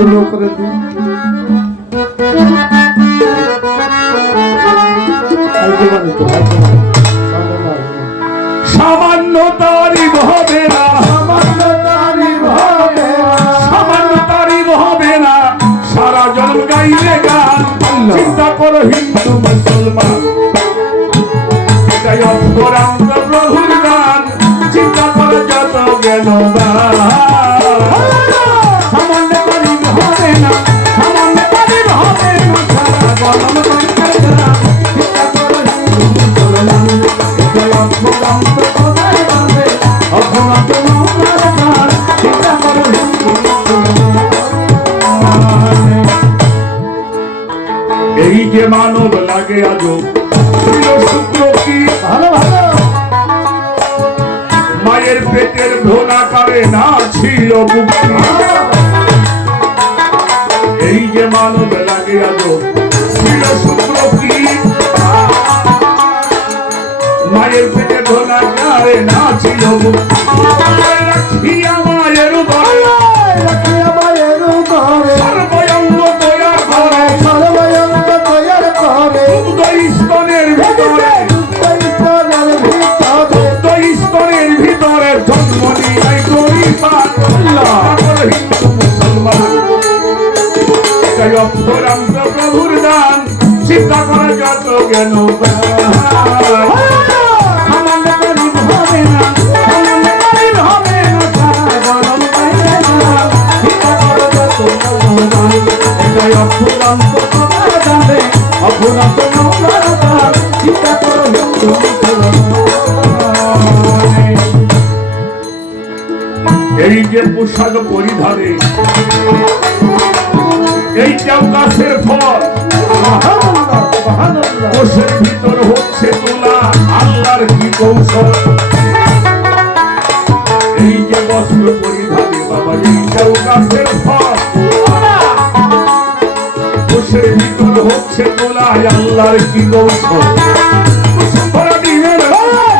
দোয়াগুলো করে দিন। সামান্য তারিফ হবে না, সামান্য তারিফ হবে না, সামান্য তারিফ হবে না, সারা জন্ম গাইলে গান। চিন্তা করো হিন্দু মুসলমান, এটাই অপরান্ত প্রভুর গান। চিন্তা করো যত জ্ঞানবান। সামান্য তারিফ হবে না, সামান্য তারিফ হবে না, সারা জন্ম গাইলে গান। চিন্তা করো হিন্দু মুসলমান, এটাই অপরান্ত প্রভুর গান। অপরান্ত প্রভুর গান। চিন্তা করো হিন্দু মুসলমান। এই যে মানব লাগে আজো ছিল শুক্র কি ভালো ভালো মায়ের পেটের ভ্রূণাকারে না ছিল মুক্তি। এই যে মানব লাগে আজো ছিল শুক্র কি মায়ের পেটে ভ্রূণাকারে না ছিল মুক্তি। রাখিয়া মায়ের উদয় রাখিয়া মায়ের উদরে, সর্বয়ঙ্গ দয়া করে সর্বয়ঙ্গ দয়ার করে, মুগ্ধ স্তনের ভিতরে স্তনের ভিতরে জন্ম নিয়ে করি পান। হিন্দু মুসলমান, এটাই অপরান্ত প্রভুর দান। চিন্তা করে যত জ্ঞান। সামান্য তারিফ হবে না, সামান্য তারিফ হবে না, সারা জনম গাইলে গান। চিন্তা করো যত জ্ঞানবান, এটাই অফুরন্ত তোমার দানে, অফুরন্ত তোমার দান। চিন্তা করো হিন্দু মুসলমান। এই যে পোশাক পরিধানে এইটাও গাছের ফল। সুবহানাল্লাহ, সুবহানাল্লাহ। কোষের ভিতর হচ্ছে তোলা আল্লাহর কি কৌশল। এই যে বস্ত্র পরিধানে বাবা এইটাও গাছের ফল। কোষের ভিতর হচ্ছে তোলা আল্লাহর কি কৌশল। কুসুম ভরা দিনের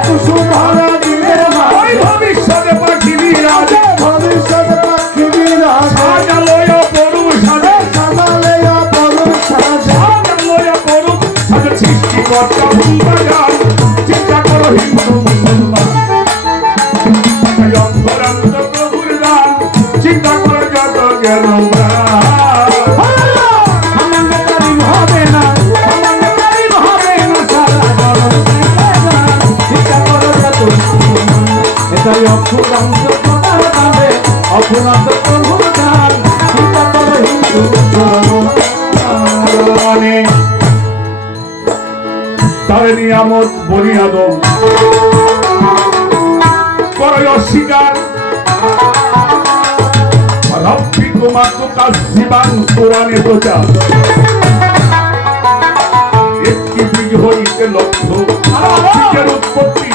কুসুম ভরা দিনের মাঝে, ভবিষ্যতে পাখি বিরাজ ভবিষ্যৎ পাখি বিরাজ, সাজালয় পরু সাজে সাজালেয়া পরশ সাজে। সাজালয় পরু সাজে সৃষ্টিকর্তা ভুলবাজার। চিন্তা করো হিন্দু মুসলমান, এটাই অপরান্ত প্রভুর দান। চিন্তা করো যত জ্ঞানবান। সামান্য তারিফ হবে না, সামান্য তারিফ হবে না, সারা জনম গাইলে গান। চিন্তা করো যত জ্ঞানবান, এটাই অফুরন্ত তোমার দানে, অফুরন্ত প্রভুর দান। চিন্তা করো হিন্দু মুসলমান। তার নিয়ামত বনি আদম করে অস্বীকার। রব্বি তোমাকে কাসিবান কোরআনে প্রচার। একটি বীজ হইতে লক্ষ বীজের উৎপত্তি।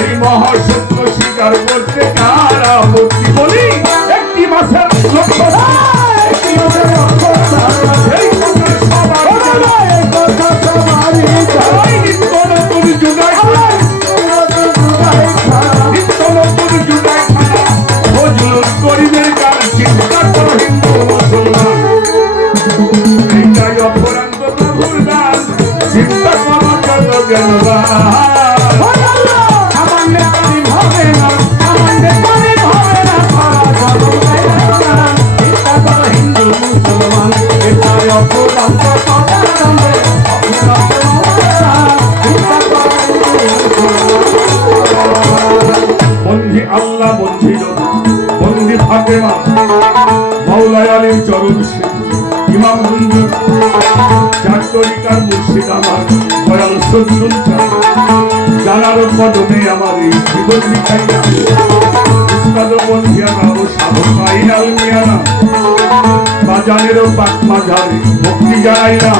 এই মহাসত্য স্বীকার করতে কার আপত্তি। বলি একটি মাসের লক্ষ্য একটি মাসের লক্ষ্য এই কথা সবার জানা। এই কথা সবারই জানা। নিত্য নতুন যুগায় নিত্য নতুন যুগায় ফজলুল করিমের গান। চিন্তা করো হিন্দু মুসলমান, এইটাই অপরান্ত প্রভুর গান। চিন্তা করো যত জ্ঞানবান। সামান্য তারিফ হবে না, সামান্য তারিফ হবে না, সারা জনম গাইলে গান। চিন্তা করো হিন্দু মুসলমান, এটাই অফুরন্ত তোমার দানে, অফুরন্ত তোমার দান। চিন্তা করো হিন্দু মুসলমান। বন্ধি আল্লাহ বন্ধি নবী বন্ধি ফাতেমা মাওলানা আলীর চরণ সেতু ইমাম হুজুর চার তরিকার মুর্শিদ আমার দয়াল সজলুল চাঁদ। জানার কদমে আমার এই জীবন লিখাইয়া উস্তাদ বন্ধিয়ানা ও সাধক আইনাল মিয়ানা বাজানেরও পাক মাঝারে ভক্তি জানাই না।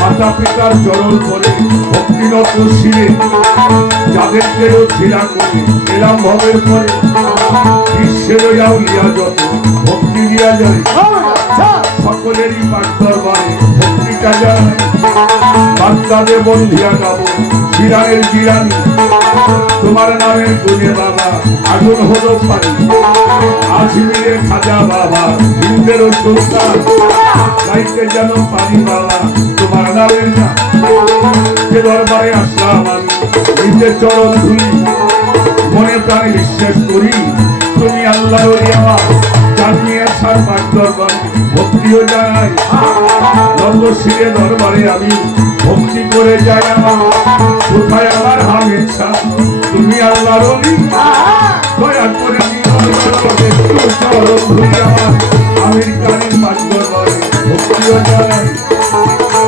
মাতা পিতার চরণ বলে ভক্তিরত শিরে যাদেরকেও ছিলা করে এলাম ভবের পরে। বিশ্বের আউলিয়া যত ভক্তি দিয়া যায় সকলেরই পাঠ দরবারে ভক্তিটা যায়। কাঁধে বন্ধিয়া গাবো শিরানের জিরানি তোমার নামের গুণে বাবা আগুন হলো পানি আজমিরের খাজা বাবা হিন্দের সুলতান গাইতে যেন পানি বাবা তোমার নামের না যে দরবারে আসলাম আমি নিজের চরণ ধুলি মনে প্রাণে বিশ্বাস করি তুমি আল্লাহ আমার জানিয়ে ছাড় পাক দরবার ভক্তিও জানাই নন্দশিরে দরবারে আমি ভক্তি করে যাই আমার কোথায় আমার হাম ইচ্ছা তুমি আল্লাহর অলি দয়া করে চরণ ধুলি আমার আমেরিকানের পাক দরবারে ভক্তিও জানাই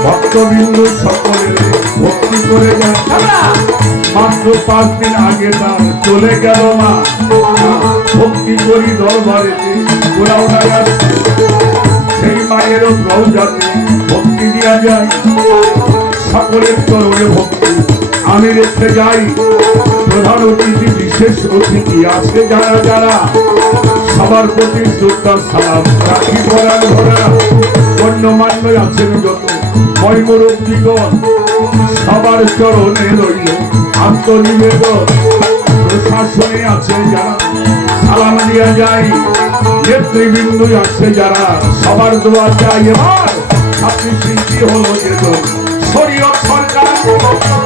ভক্তবিন্দু সকলের ভক্তি করে যায় মাত্র 5 দিন আগে তার চলে গেল মা ভক্তি করি দরবারেতে ওরাও যাচ্ছে সেই মায়েরও রওজাতে ভক্তি দেওয়া যায় সকলের চরণে ভক্তি আমি রেখে যাই প্রধান অতিথি বিশেষ অতিথি আছে যারা যারা সবার প্রতি শ্রদ্ধা সালাম রাখি পরাণ ধরা গণ্যমান্য আছেন যত ময়মুরব্বীগণ সবার চরণে রইল আত্মনিবেদন প্রশাসনে আছে যারা সালাম দিয়া যায় নেতৃবৃন্দ আছে যারা সবার দোয়া চাই এবার ছাত্রী শিল্পী হলো যেত শরীয়ত সরকার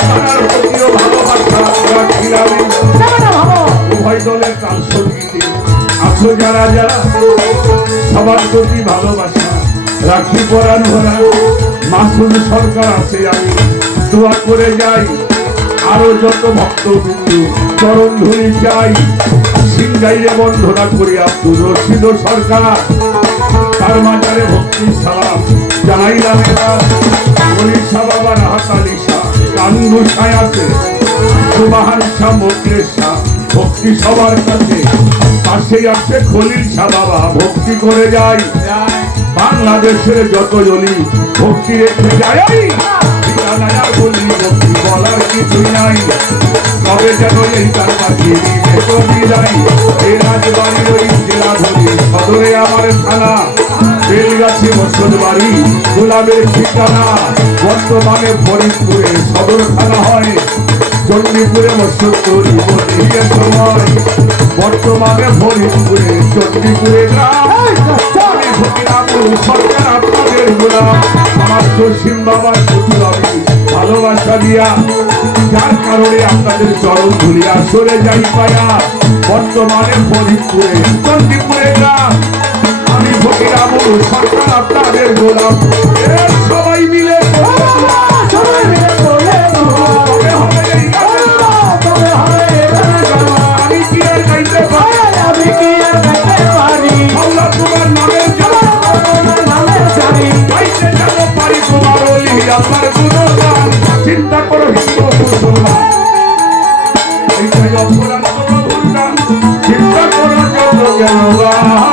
তার প্রতিও ভালোবাসা রাখিলাম উভয় দলের কাল সঙ্গীতে আছো যারা যারা সবার প্রতি ভালোবাসা রাখি পরাণ ভরা মাসুদ সরকার আছে আমি দোয়া করে যাই আরো যত ভক্তবিন্দু চরণ ধরে যাই সিংগাইরে বন্ধনা করি আব্দুল রশিদ সরকার তার মাজারে ভক্তি সালাম জানাইলাম এবার মনীষা বাবা রাহাত আলী শাহ কান্দু শাহ আছে সুবাহান শাহ মোকলেশ শাহ ভক্তি সবার কাছে পাশে আছে খলিল শাহ বাবা ভক্তি করে যাই বাংলাদেশের যত জলি ভক্তি রেখে যাই বলি ভক্তি বলার কিছুই নাই তবে যেন এই তার পাখি যাই এই রাজবাড়ির ওই জেলা ধরি সদরে আমার থানা বেলগাছি মসজিদ বাড়ি গোলাপের ঠিকানা বর্তমানে ফরিদপুরে সদর থানা হয় চণ্ডীপুরে মসজিদ তৈরি সময় বর্তমানে ফরিদপুরে চণ্ডীপুরে গ্রাম সরকার আপনাদের গোলাম আমার জসিম বাবার প্রতি আমি ভালোবাসা দিয়া যার কারণে আপনাদের চরণ ধুলিয়া সরে যাই পায়া বর্তমানে ফরিদপুরে চণ্ডীপুরে গ্রাম আমি ফকিরামুল সরকার আপনাদের গোলাম সবাই মিলে আমি কি আর গাইতে পারি আল্লাহ তোমার নামের চিন্তা করো হিন্দু মুসলমান চিন্তা করো